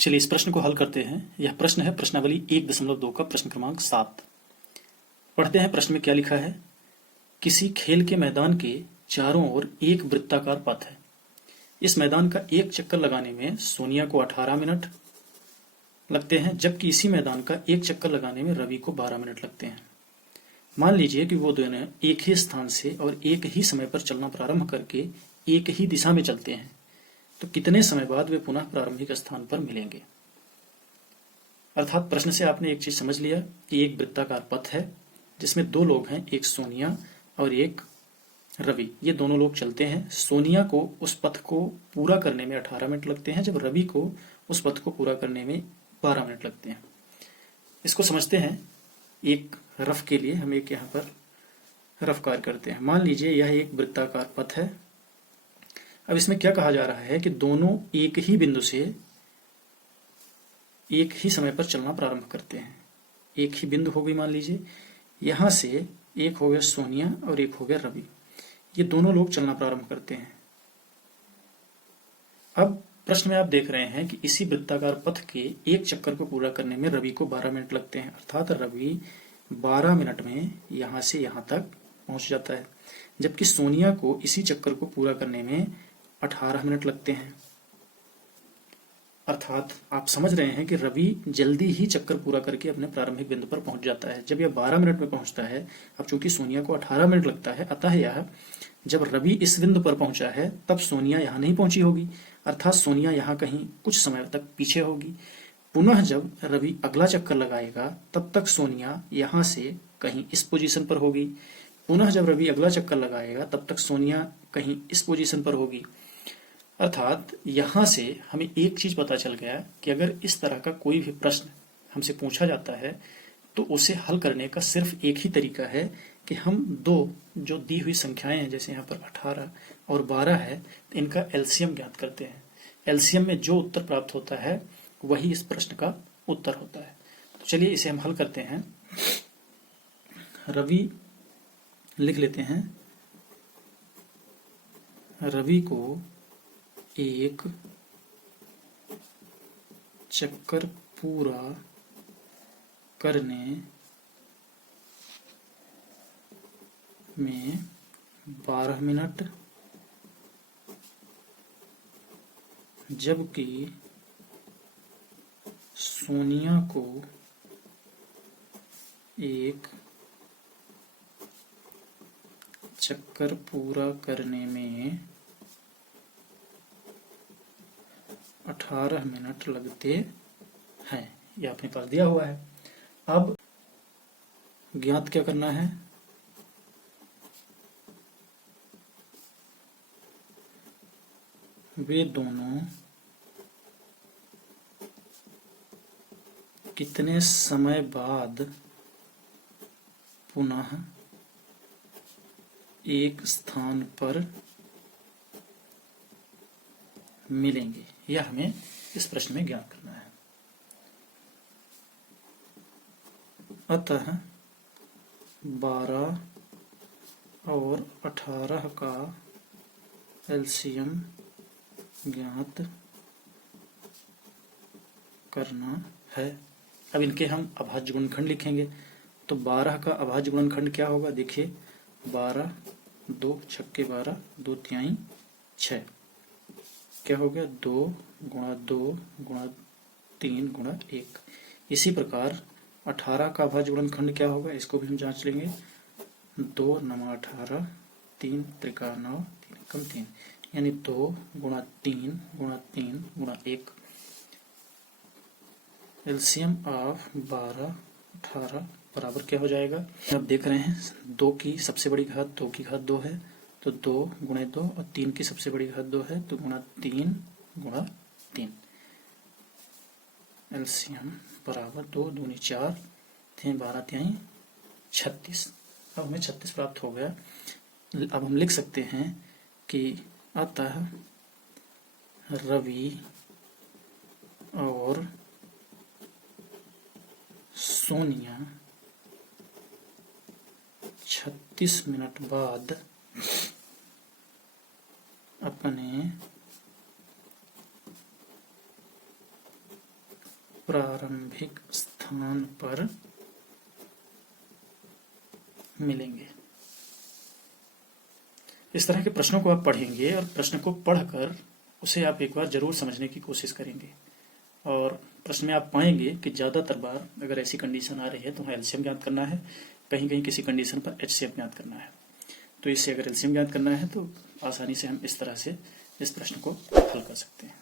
चलिए इस प्रश्न को हल करते हैं। यह प्रश्न है प्रश्नावली 1.2 का प्रश्न क्रमांक 7। पढ़ते हैं प्रश्न में क्या लिखा है। किसी खेल के मैदान के चारों ओर एक वृत्ताकार पथ है। इस मैदान का एक चक्कर लगाने में सोनिया को 18 मिनट लगते हैं, जबकि इसी मैदान का एक चक्कर लगाने में रवि को 12 मिनट लगते हैं। मान लीजिए कि वो दोनों एक ही स्थान से और एक ही समय पर चलना प्रारंभ करके एक ही दिशा में चलते हैं, तो कितने समय बाद वे पुनः प्रारंभिक स्थान पर मिलेंगे। अर्थात प्रश्न से आपने एक चीज समझ लिया कि एक वृत्ताकार पथ है जिसमें दो लोग हैं, एक सोनिया और एक रवि। ये दोनों लोग चलते हैं। सोनिया को उस पथ को पूरा करने में 18 मिनट लगते हैं, जब रवि को उस पथ को पूरा करने में 12 मिनट लगते हैं। इसको समझते हैं। एक रफ के लिए हम एक यहाँ पर रफ कार्य करते हैं। मान लीजिए यह एक वृत्ताकार पथ है। अब इसमें क्या कहा जा रहा है कि दोनों एक ही बिंदु से एक ही समय पर चलना प्रारंभ करते हैं। एक ही बिंदु हो गई, मान लीजिए यहां से एक हो गया सोनिया और एक हो गया रवि। ये दोनों लोग चलना प्रारंभ करते हैं। अब प्रश्न में आप देख रहे हैं कि इसी वृत्ताकार पथ के एक चक्कर को पूरा करने में रवि को 12 मिनट लगते हैं। अर्थात रवि 12 मिनट में यहां से यहां तक पहुंच जाता है, जबकि सोनिया को इसी चक्कर को पूरा करने में 18 मिनट लगते हैं। अर्थात आप समझ रहे हैं कि रवि जल्दी ही चक्कर पूरा करके अपने प्रारंभिक बिंदु पर पहुंच जाता है। जब यह 12 मिनट में पहुंचता है, अब चूंकि सोनिया को 18 मिनट लगता है, अतः यह जब रवि इस बिंदु पर पहुंचा है तब सोनिया यहां नहीं पहुंची होगी। अर्थात सोनिया यहां कहीं कुछ समय तक पीछे होगी। पुनः जब रवि अगला चक्कर लगाएगा तब तक सोनिया यहां से कहीं इस पोजीशन पर होगी। पुनः जब रवि अगला चक्कर लगाएगा तब तक सोनिया कहीं इस पोजीशन पर होगी। अर्थात यहां से हमें एक चीज पता चल गया कि अगर इस तरह का कोई भी प्रश्न हमसे पूछा जाता है तो उसे हल करने का सिर्फ एक ही तरीका है कि हम दो जो दी हुई संख्याएं हैं, जैसे यहाँ पर 18 और 12 है, इनका एलसीएम ज्ञात करते हैं। एलसीएम में जो उत्तर प्राप्त होता है वही इस प्रश्न का उत्तर होता है। तो चलिए इसे हम हल करते हैं। रवि लिख लेते हैं। रवि को एक चक्कर पूरा करने में 12 मिनट, जबकि सोनिया को एक चक्कर पूरा करने में 18 मिनट लगते हैं। यह अपने पास दिया हुआ है। अब ज्ञात क्या करना है। वे दोनों कितने समय बाद पुनः एक स्थान पर मिलेंगे, यह हमें इस प्रश्न में ज्ञात करना है। अतः 12 और 18 का एलसीएम ज्ञात करना है। अब इनके हम अभाज्य गुणनखंड लिखेंगे। तो 12 का अभाज्य गुणनखंड क्या होगा, देखिए 12 2 छक्के 12 2 तिहाई 6, क्या हो गया 2 गुणा 2 गुणा 3 गुणा 1। इसी प्रकार 18 का अभाज्य गुणनखंड क्या होगा, इसको भी हम जांच लेंगे। 2 9 18 3 त्रिका 9 3 कम 3, यानी 2 गुणा 3 गुणा 3 गुणा 1। एलसीएम ऑफ 12 18 बराबर क्या हो जाएगा। अब देख रहे हैं 2 की सबसे बड़ी घात 2 की घात 2 है, तो 2 गुणे 2, और 3 की सबसे बड़ी घात 2 है, तो गुणा 3 गुणा 3। एलसीएम बराबर 2 दूनी 4 3 12 तिहाई 36। अब हमें 36 प्राप्त हो गया। अब हम लिख सकते हैं कि अतः रवि और सोनिया 36 मिनट बाद अपने प्रारंभिक स्थान पर मिलेंगे। इस तरह के प्रश्नों को आप पढ़ेंगे और प्रश्न को पढ़कर उसे आप एक बार जरूर समझने की कोशिश करेंगे। और प्रश्न में आप पाएंगे कि ज़्यादातर बार अगर ऐसी कंडीशन आ रही है तो हमें एलसीएम ज्ञात करना है, कहीं कहीं किसी कंडीशन पर एचसीएफ ज्ञात करना है। तो इससे अगर एलसीएम ज्ञात करना है तो आसानी से हम इस तरह से इस प्रश्न को हल कर सकते हैं।